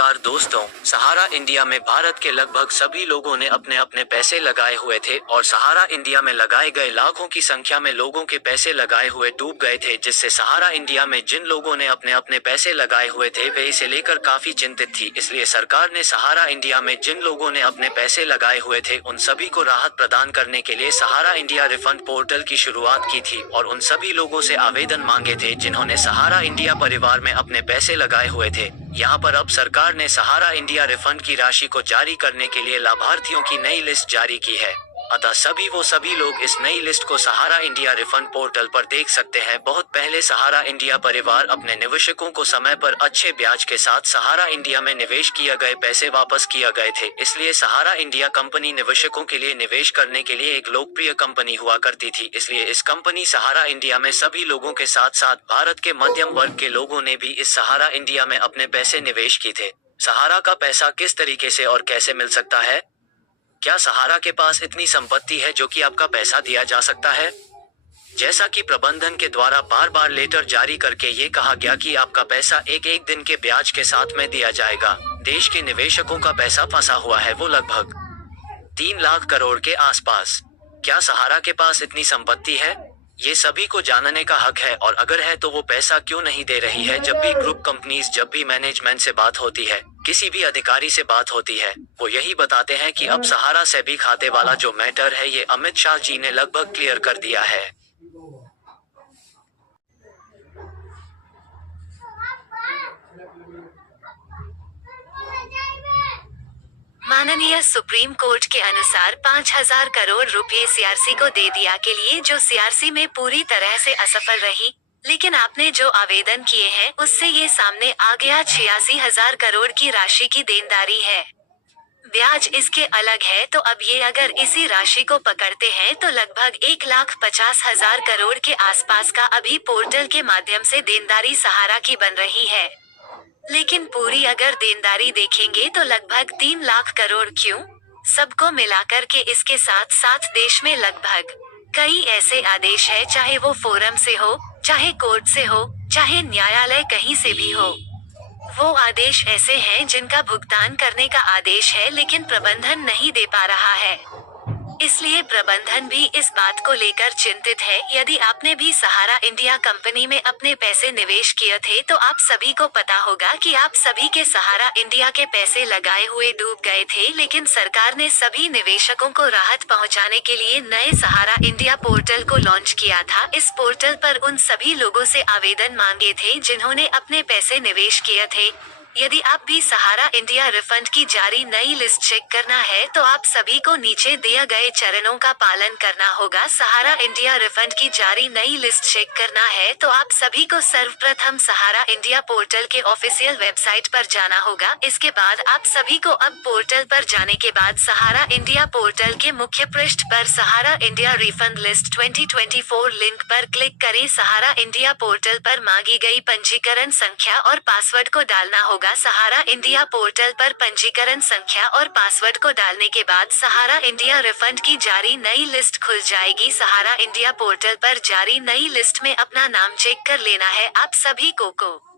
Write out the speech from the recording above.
नमस्कार दोस्तों, सहारा इंडिया में भारत के लगभग सभी लोगों ने अपने अपने पैसे लगाए हुए थे और सहारा इंडिया में लगाए गए लाखों की संख्या में लोगों के पैसे लगाए हुए डूब गए थे, जिससे सहारा इंडिया में जिन लोगों ने अपने अपने पैसे लगाए हुए थे वे इसे लेकर काफी चिंतित थी। इसलिए सरकार ने सहारा इंडिया में जिन लोगों ने अपने पैसे लगाए हुए थे उन सभी को राहत प्रदान करने के लिए सहारा इंडिया रिफंड पोर्टल की शुरुआत की थी और उन सभी लोगों से आवेदन मांगे थे जिन्होंने सहारा इंडिया परिवार में अपने पैसे लगाए हुए थे। यहाँ पर अब सरकार ने सहारा इंडिया रिफंड की राशि को जारी करने के लिए लाभार्थियों की नई लिस्ट जारी की है। अतः सभी लोग इस नई लिस्ट को सहारा इंडिया रिफंड पोर्टल पर देख सकते हैं। बहुत पहले सहारा इंडिया परिवार अपने निवेशकों को समय पर अच्छे ब्याज के साथ सहारा इंडिया में निवेश किए गए पैसे वापस किए गए थे। इसलिए सहारा इंडिया कंपनी निवेशकों के लिए निवेश करने के लिए एक लोकप्रिय कंपनी हुआ करती थी। इसलिए इस कंपनी सहारा इंडिया में सभी लोगों के साथ साथ भारत के मध्यम वर्ग के लोगों ने भी इस सहारा इंडिया में अपने पैसे निवेश किए थे। सहारा का पैसा किस तरीके से और कैसे मिल सकता है? क्या सहारा के पास इतनी संपत्ति है जो कि आपका पैसा दिया जा सकता है? जैसा कि प्रबंधन के द्वारा बार बार लेटर जारी करके ये कहा गया कि आपका पैसा एक दिन के ब्याज के साथ में दिया जाएगा। देश के निवेशकों का पैसा फंसा हुआ है वो लगभग 3 लाख करोड़ के आसपास। क्या सहारा के पास इतनी संपत्ति है? ये सभी को जानने का हक है, और अगर है तो वो पैसा क्यों नहीं दे रही है? जब भी ग्रुप कंपनीज, जब भी मैनेजमेंट से बात होती है, किसी भी अधिकारी से बात होती है, वो यही बताते हैं कि अब सहारा से भी खाते वाला जो मैटर है ये अमित शाह जी ने लगभग क्लियर कर दिया है। माननीय सुप्रीम कोर्ट के अनुसार 5,000 करोड़ रुपए सीआरसी को दे दिया के लिए जो सीआरसी में पूरी तरह से असफल रही, लेकिन आपने जो आवेदन किए हैं उससे ये सामने आ गया 86,000 करोड़ की राशि की देनदारी है। ब्याज इसके अलग है, तो अब ये अगर इसी राशि को पकड़ते हैं तो लगभग 1,50,000 करोड़ के आसपास का अभी पोर्टल के माध्यम से देनदारी सहारा की बन रही है। लेकिन पूरी अगर देनदारी देखेंगे तो लगभग 3 लाख करोड़ क्यों? सबको मिलाकर के इसके साथ साथ देश में लगभग कई ऐसे आदेश है, चाहे वो फोरम से हो, चाहे कोर्ट से हो, चाहे न्यायालय कहीं से भी हो, वो आदेश ऐसे हैं जिनका भुगतान करने का आदेश है लेकिन प्रबंधन नहीं दे पा रहा है। इसलिए प्रबंधन भी इस बात को लेकर चिंतित है। यदि आपने भी सहारा इंडिया कंपनी में अपने पैसे निवेश किए थे तो आप सभी को पता होगा कि आप सभी के सहारा इंडिया के पैसे लगाए हुए डूब गए थे, लेकिन सरकार ने सभी निवेशकों को राहत पहुंचाने के लिए नए सहारा इंडिया पोर्टल को लॉन्च किया था। इस पोर्टल पर उन सभी लोगों से आवेदन मांगे थे जिन्होंने अपने पैसे निवेश किए थे। यदि आप भी सहारा इंडिया रिफंड की जारी नई लिस्ट चेक करना है तो आप सभी को नीचे दिए गए चरणों का पालन करना होगा। सहारा इंडिया रिफंड की जारी नई लिस्ट चेक करना है तो आप सभी को सर्वप्रथम सहारा इंडिया पोर्टल के ऑफिशियल वेबसाइट पर जाना होगा। इसके बाद आप सभी को अब पोर्टल पर जाने के बाद सहारा इंडिया पोर्टल के मुख्य पृष्ठ पर सहारा इंडिया रिफंड लिस्ट 2024 लिंक पर क्लिक करें। सहारा इंडिया पोर्टल पर मांगी गई पंजीकरण संख्या और पासवर्ड को डालना होगा। सहारा इंडिया पोर्टल पर पंजीकरण संख्या और पासवर्ड को डालने के बाद सहारा इंडिया रिफंड की जारी नई लिस्ट खुल जाएगी। सहारा इंडिया पोर्टल पर जारी नई लिस्ट में अपना नाम चेक कर लेना है आप सभी को।